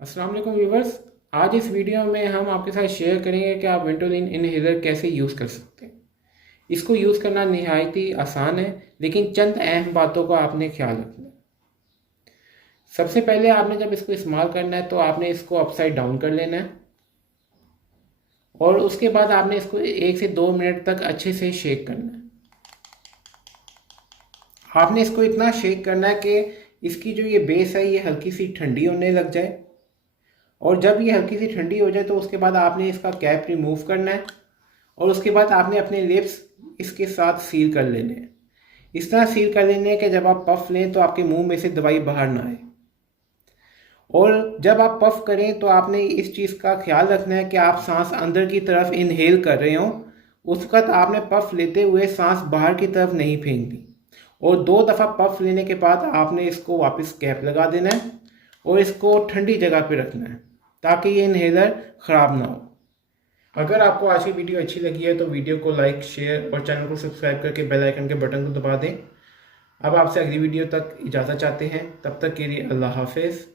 अस्सलाम वालेकुम व्यूवर्स। आज इस वीडियो में हम आपके साथ शेयर करेंगे कि आप वेंटोलिन इनहेलर कैसे यूज़ कर सकते हैं। इसको यूज़ करना नहायत ही आसान है, लेकिन चंद अहम बातों का आपने ख्याल रखना है। सबसे पहले आपने जब इसको इस्तेमाल करना है तो आपने इसको अपसाइड डाउन कर लेना है और उसके बाद आपने इसको 1 से 2 मिनट तक अच्छे से शेक करना है। आपने इसको इतना शेक करना है कि इसकी जो ये बेस है ये हल्की सी ठंडी होने लग जाए, और जब ये हल्की सी ठंडी हो जाए तो उसके बाद आपने इसका कैप रिमूव करना है और उसके बाद आपने अपने लिप्स इसके साथ सील कर लेने हैं। इस तरह सील कर लेने हैं कि जब आप पफ लें तो आपके मुंह में से दवाई बाहर ना आए। और जब आप पफ करें तो आपने इस चीज़ का ख्याल रखना है कि आप सांस अंदर की तरफ इनहेल कर रहे हो, उस वक्त आपने पफ लेते हुए सांस बाहर की तरफ नहीं फेंकनी। और 2 दफ़ा पफ लेने के बाद आपने इसको वापस कैप लगा देना है और इसको ठंडी जगह पे रखना है ताकि ये इनहेलर ख़राब ना हो। अगर आपको आज की वीडियो अच्छी लगी है तो वीडियो को लाइक, शेयर और चैनल को सब्सक्राइब करके बेल आइकन के बटन को दबा दें। अब आपसे अगली वीडियो तक इजाज़त चाहते हैं, तब तक के लिए अल्लाह हाफिज़।